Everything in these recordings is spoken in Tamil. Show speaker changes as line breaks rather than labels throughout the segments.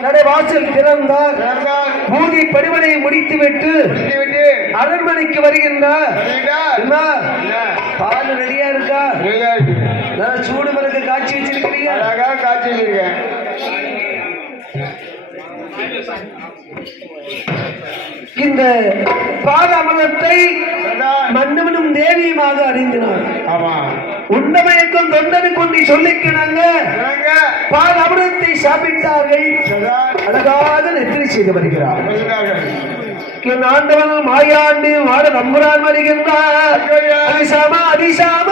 நடைவாசல் திறந்தார். பூதி பணிவனை முடித்துவிட்டு
விட்டு
அரண்மனைக்கு வருகின்றார். பால் ரெடியா இருக்கா? சூடு மிளகு காய்ச்சி வச்சிருக்கிறீங்க.
காட்சி வச்சிருக்கேன்.
இந்த பாதாமலத்தை
பிறந்தார்.
மன்னவனும் தேவியுமாக அறிந்தினார்.
ஆமா.
உண்டமயக்கும் தொண்டனு கொண்டு சொல்லிக்கினாங்க
பிறங்க
பால் அமிர்தத்தை சாப்பிட்டார்கள். அழகாக நெத்திரி செய்து வருகிறார். என் ஆண்டவன் மாயாண்டு மாட நம்புறான் வருகின்றார் அதிசாம அதிசாம.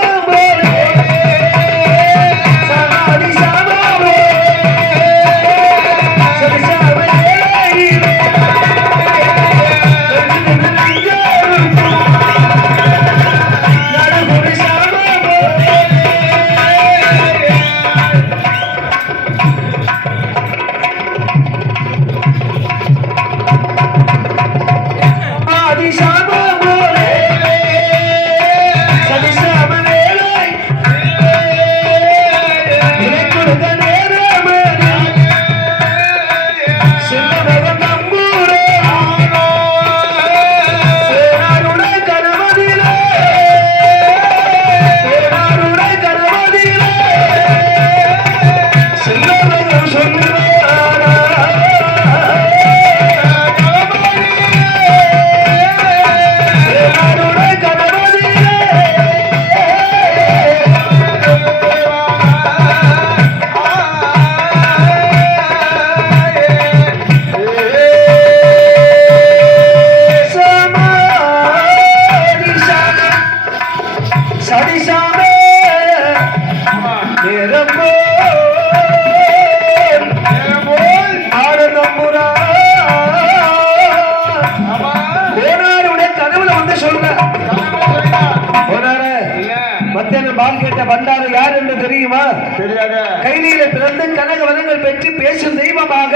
பால் கேட்ட பண்டாரு யார் என்று தெரியுமா
தெரியாத.
கைலியில பிறந்து கனக வனங்கள் பெற்று பேசும் தெய்வமாக.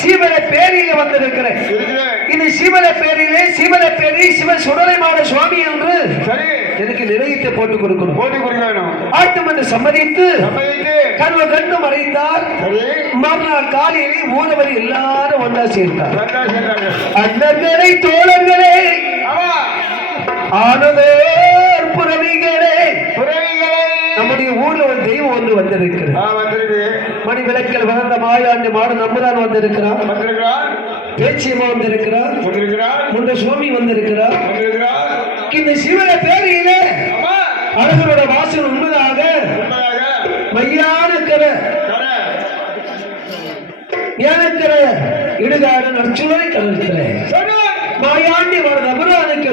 சீவன பேரில வந்திருக்கிறேன். இது சிவன பேரிலே சிவன பேரி சிவன் சுடலைமான சுவாமி என்று எனக்கு நிலையத்தை போட்டு கொடுக்கணும்
போட்டி கொடுக்க வேணும்
ஆட்டம் என்று சம்மதித்து. கனவு கண்டு மறைந்தார் மறுநாள் காலையிலே ஊரவர் எல்லாரும் ஒன்றா சேர்ந்தார்
சேர்ந்தாங்க.
அண்ணர்களே தோழர்களே. ஆனதோர் புறவிகளே
புறவிகளே.
நம்முடைய ஊர்ல ஒரு தெய்வம் ஒன்று வந்திருக்கிறது. மணி விளக்கில் வளர்ந்த மாயாண்டு மாடு வந்திருக்கிறான்
வந்திருக்கிறார்.
வந்திருக்கிறான்
வந்திருக்கிறார்.
முண்ட சுவாமி வந்திருக்கிறார். இந்த சிவன
ஆமா.
அழகரோட வாசல் உண்மையாக. மையானுக்கிற. ஏனக்கிற இடுகாடு நற்சுவரை
சரி.
மாயாண்டி வளர்ந்த அமரானுக்கு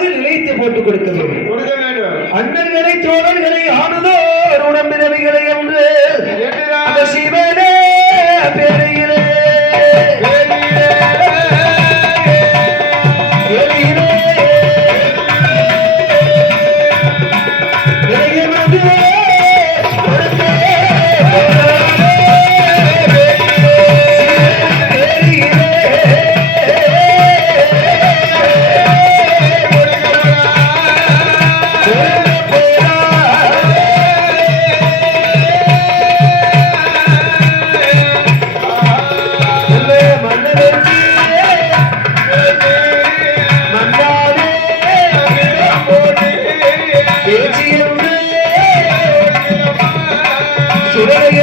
கொடுக்க வேண்டும்
கொடுக்க வேண்டும்.
அண்ணன்களை தோழர்களை ஆனதோ உடம்பினவைகளை என்று. சிவனே பேரையிலே Hey.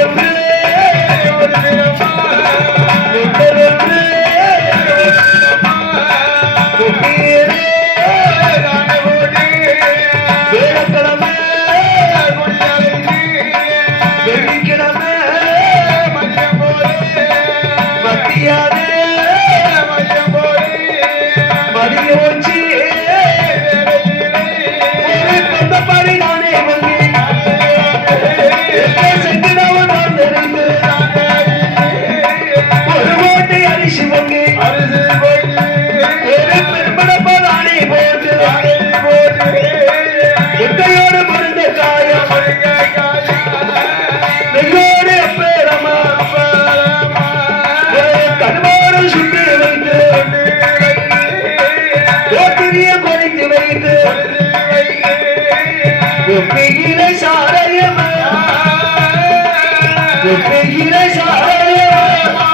ஒப்புகிற சாரயமா. ஒப்புகிற சாரயமா.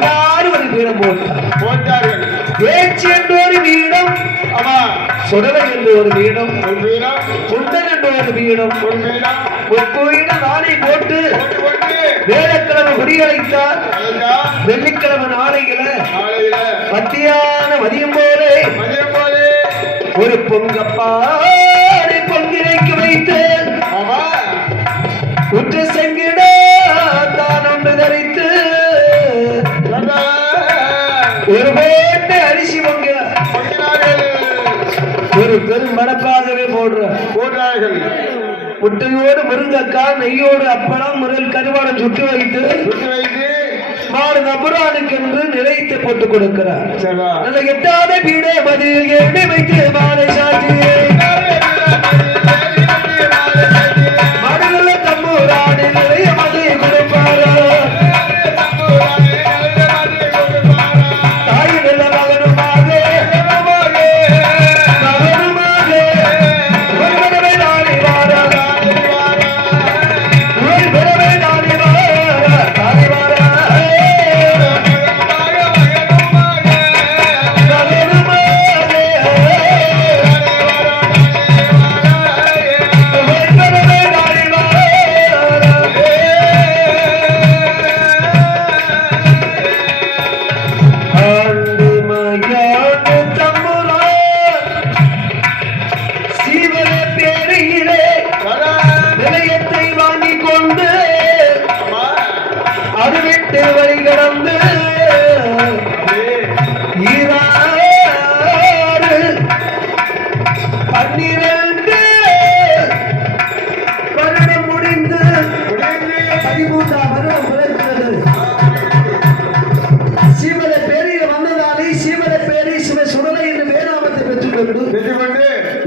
ஒரு வீடம் போட்டார்.
போட்டார்கள்
ஏச்சி என்ற ஒரு வீடம்.
ஆமா.
சுடலை என்ற ஒரு
வீரம்
குண்டன் என்ற ஒரு
வீரம்
வீடம். நாளை போட்டு வேலைக்கிழமை குடியழைத்தார் வெள்ளிக்கிழமை
காலையில
மத்தியான மதியம் போலே ஒரு பொங்கப்பாறை அரிசி. ஒரு பெரும் மடப்பாகவே போடுற.
போட்டார்கள்
முட்டையோடு முருங்கக்காய் நெய்யோடு அப்பளம் முரல் கருவாடம் சுட்டு வைத்து
சுட்டு வைத்து
மாடு நபுரானுக்கு என்று நிலைத்து போட்டு கொடுக்கிறார். எட்டாத பீடே பதில் எண்ணெய் வைத்து மாலை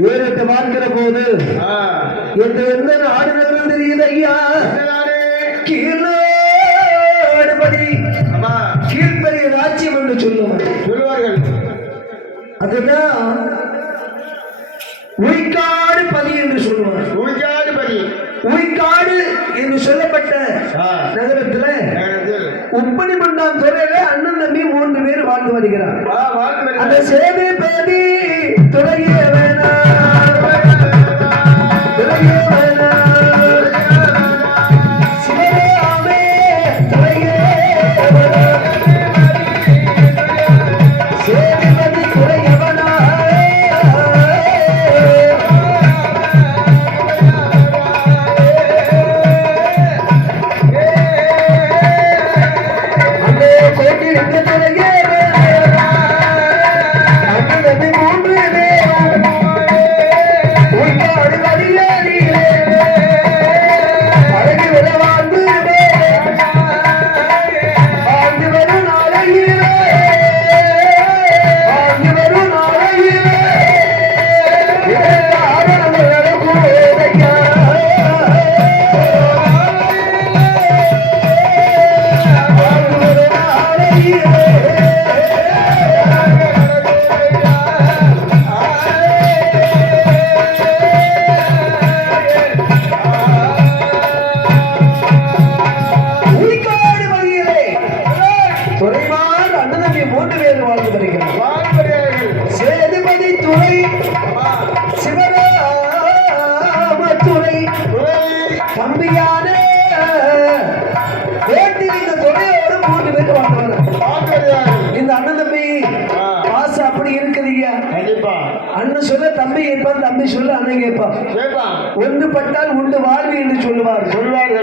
ஏறிட்டு பார்க்கிற போது என்று எந்த நாடு நகரம் தெரியுது ஐயா? கீழ்பெரிய ராஜ்யம் என்று சொல்லுவார்
சொல்லுவார்கள்.
அதுதான் உய்காடு பதி என்று சொல்லுவார்
உயிர்காடு படி
உய்காடு என்று சொல்லப்பட்ட நகரத்தில் உப்பனி மண்டாம் துறையில அண்ணன் தம்பி மூன்று பேர் வாழ்ந்து வருகிறார். அந்த சேவை பேதி துறையே துறை. தம்பியான வேண்டி இந்த துறையோடு மூன்று பேர்
வருகிறார்கள்.
இந்த அண்ணன் தம்பி. பாசம் அப்படி இருக்குதுங்க.
கண்டிப்பா.
அண்ணன் சொல்ல தம்பி கேட்பான் தம்பி சொல்ல அண்ணன்
கேட்பான்.
ஒன்று பட்டால் உண்டு வாழ்வி என்று சொல்லுவார்
சொல்வார்கள்.